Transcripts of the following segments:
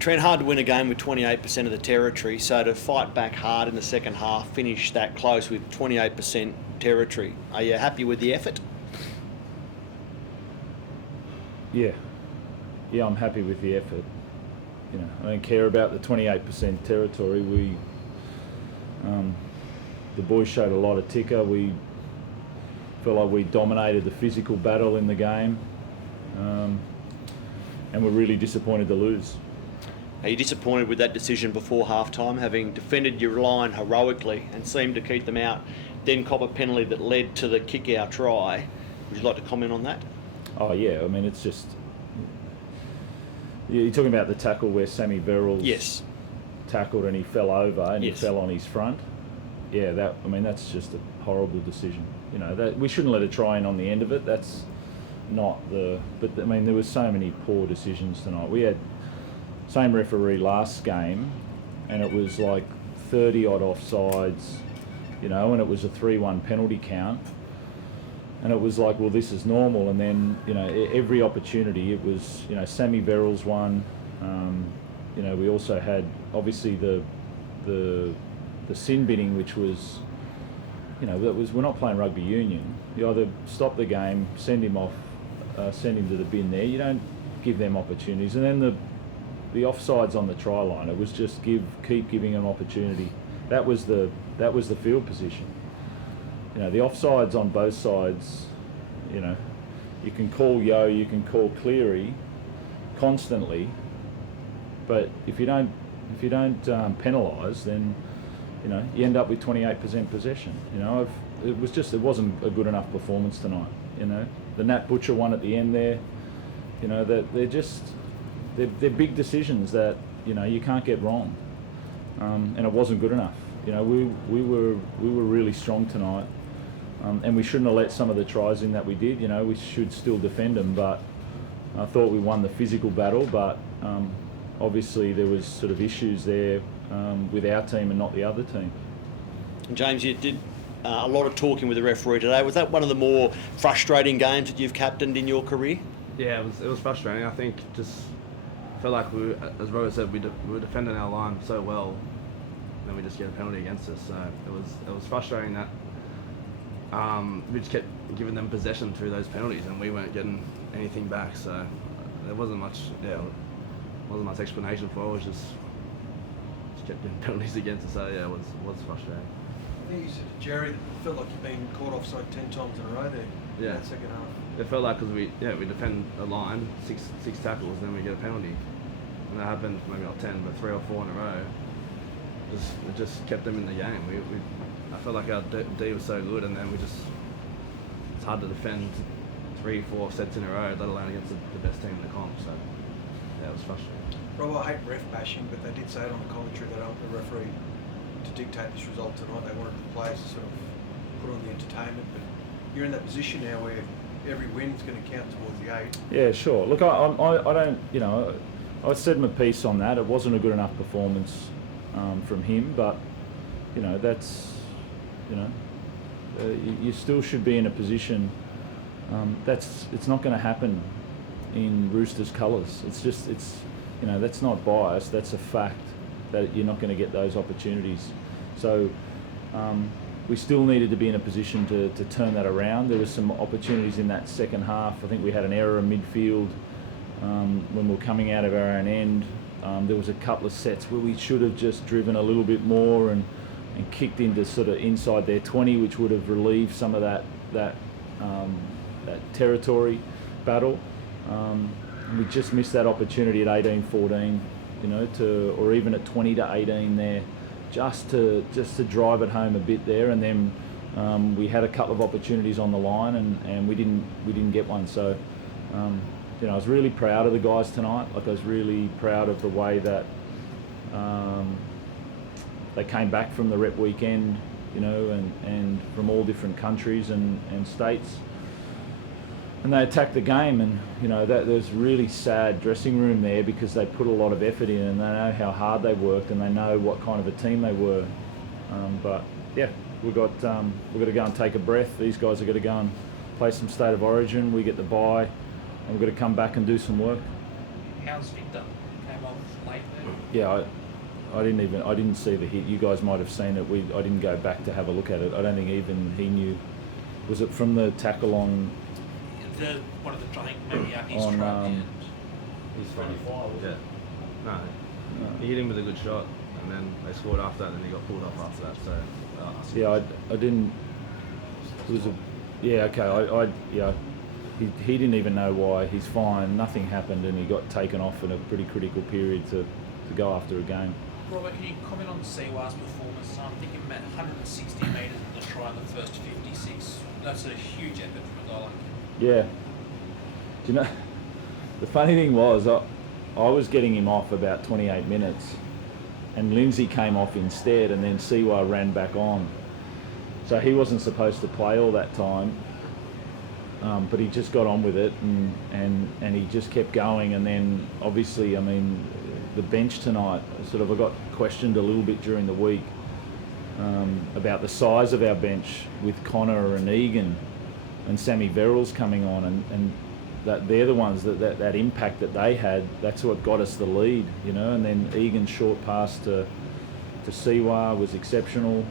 Trent, hard to win a game with 28% of the territory, so to fight back hard in the second half, finish that close with 28% territory, are you happy with the effort? Yeah, I'm happy with the effort. I don't care about the 28% territory. The boys showed a lot of ticker. We felt like we dominated the physical battle in the game, and we're really disappointed to lose. Are you disappointed with that decision before half-time, having defended your line heroically and seemed to keep them out, then cop a penalty that led to the kick-out try? Would you like to comment on that? Oh, yeah. I mean, it's just... You're talking about the tackle where Sammy Verrills tackled and he fell over and he fell on his front. Yeah, that's just a horrible decision. That we shouldn't let a try in on the end of it. That's not the... But, there was so many poor decisions tonight. We had same referee last game and it was like 30-odd offsides, and it was a 3-1 penalty count. And it was like, well, this is normal. And then, every opportunity, it was, Sammy Verrills one. We also had, obviously, the sin binning, which was, we're not playing rugby union. You either stop the game, send him off, send him to the bin there. You don't give them opportunities. And then the offsides on the try line, it was just keep giving them opportunity. That was the field position. The offsides on both sides, you can call Yeo, you can call Cleary constantly, but if you don't penalise, then you end up with 28% possession. It wasn't a good enough performance tonight. The Nat Butcher one at the end there, that they're big decisions that you can't get wrong, and it wasn't good enough. We were really strong tonight. And we shouldn't have let some of the tries in that we did. We should still defend them, but I thought we won the physical battle, but obviously there was sort of issues there with our team and not the other team. And James, you did a lot of talking with the referee today. Was that one of the more frustrating games that you've captained in your career? Yeah, it was frustrating. I think just felt like as Robert said, we were defending our line so well, then we just get a penalty against us. So it was frustrating that we just kept giving them possession through those penalties and we weren't getting anything back, so there wasn't much explanation for it. It was just kept getting penalties against us, so yeah, it was frustrating. I think you said to Jerry that it felt like you've been caught offside 10 times in a row there in that second half. It felt like because we defend a line, six tackles, then we get a penalty. And that happened maybe not 10, but 3 or 4 in a row. It just kept them in the game. I felt like our D was so good, and then it's hard to defend 3-4 sets in a row, let alone against the best team in the comp. So yeah, it was frustrating. Rob, I hate ref bashing, but they did say it on the commentary they don't want the referee to dictate this result tonight. They wanted the players to sort of put on the entertainment, but you're in that position now where every win's going to count towards the 8. Yeah, sure. Look, I don't, I said my piece on that. It wasn't a good enough performance from him, but that's, you still should be in a position. It's not going to happen in Roosters colours. That's not bias. That's a fact that you're not going to get those opportunities. So we still needed to be in a position to turn that around. There was some opportunities in that second half. I think we had an error in midfield when we were coming out of our own end. There was a couple of sets where we should have just driven a little bit more and kicked into sort of inside their 20, which would have relieved some of that territory battle. We just missed that opportunity at 18-14, or even at 20-18 there, just to drive it home a bit there. And then we had a couple of opportunities on the line, and we didn't get one. So I was really proud of the guys tonight. Like, I was really proud of the way that they came back from the rep weekend, and from all different countries and states. And they attacked the game, and that there's really sad dressing room there because they put a lot of effort in, and they know how hard they worked, and they know what kind of a team they were. But yeah, we've got to go and take a breath. These guys are going to go and play some State of Origin. We get the bye, and we've got to come back and do some work. How's Victor? Came off late Yeah, I didn't see the hit. You guys might have seen it. I didn't go back to have a look at it. I don't think even he knew. Was it from the tackle on? One of the, I think maybe up his On, truck. He's funny. Yeah. No. He hit him with a good shot, and then they scored after that, and then he got pulled off after that. So. Yeah, I didn't. It was a. Yeah, okay. Yeah. He didn't even know why. He's fine. Nothing happened, and he got taken off in a pretty critical period to go after a game. Robert, can you comment on Siwa's performance? I think he met 160 metres in the try in the first 56. That's a huge effort from a guy like him. Yeah. Do you know, the funny thing was, I was getting him off about 28 minutes, and Lindsay came off instead, and then Siwa ran back on. So he wasn't supposed to play all that time, but he just got on with it, and he just kept going. And then obviously, I mean, the bench tonight, I got questioned a little bit during the week about the size of our bench with Connor and Egan and Sammy Verrills coming on, and that they're the ones that impact that they had. That's what got us the lead, you know. And then Egan's short pass to Siwa was exceptional,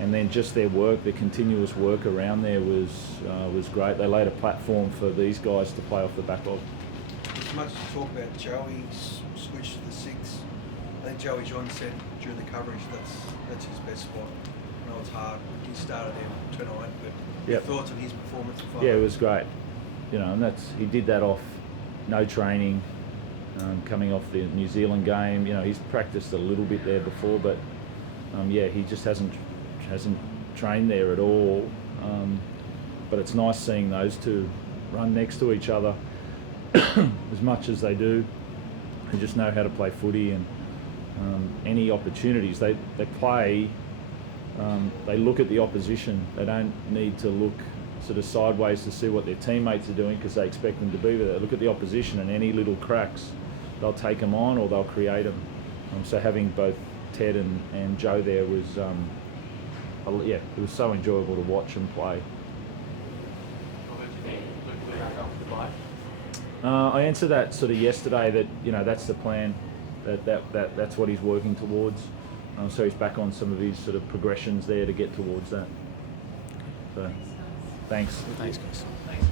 and then just their work, the continuous work around there was great. They laid a platform for these guys to play off the backlog. As much as you talk about Joey's switch to the 6, I think Joey John said during the coverage that's his best spot. I know it's hard. He started there tonight, but your thoughts on his performance? Yeah, it was great. You know, and he did that off no training, coming off the New Zealand game. You know, he's practiced a little bit there before, but he just hasn't trained there at all. But it's nice seeing those two run next to each other as much as they do. They just know how to play footy, and any opportunities they play. They look at the opposition. They don't need to look sort of sideways to see what their teammates are doing because they expect them to be there. They look at the opposition, and any little cracks, they'll take them on or they'll create them. So having both Ted and Joe there was, it was so enjoyable to watch them play. I answered that sort of yesterday that, you know, that's the plan, that's what he's working towards. So he's back on some of his sort of progressions there to get towards that. So, thanks. Thanks, guys. Thanks.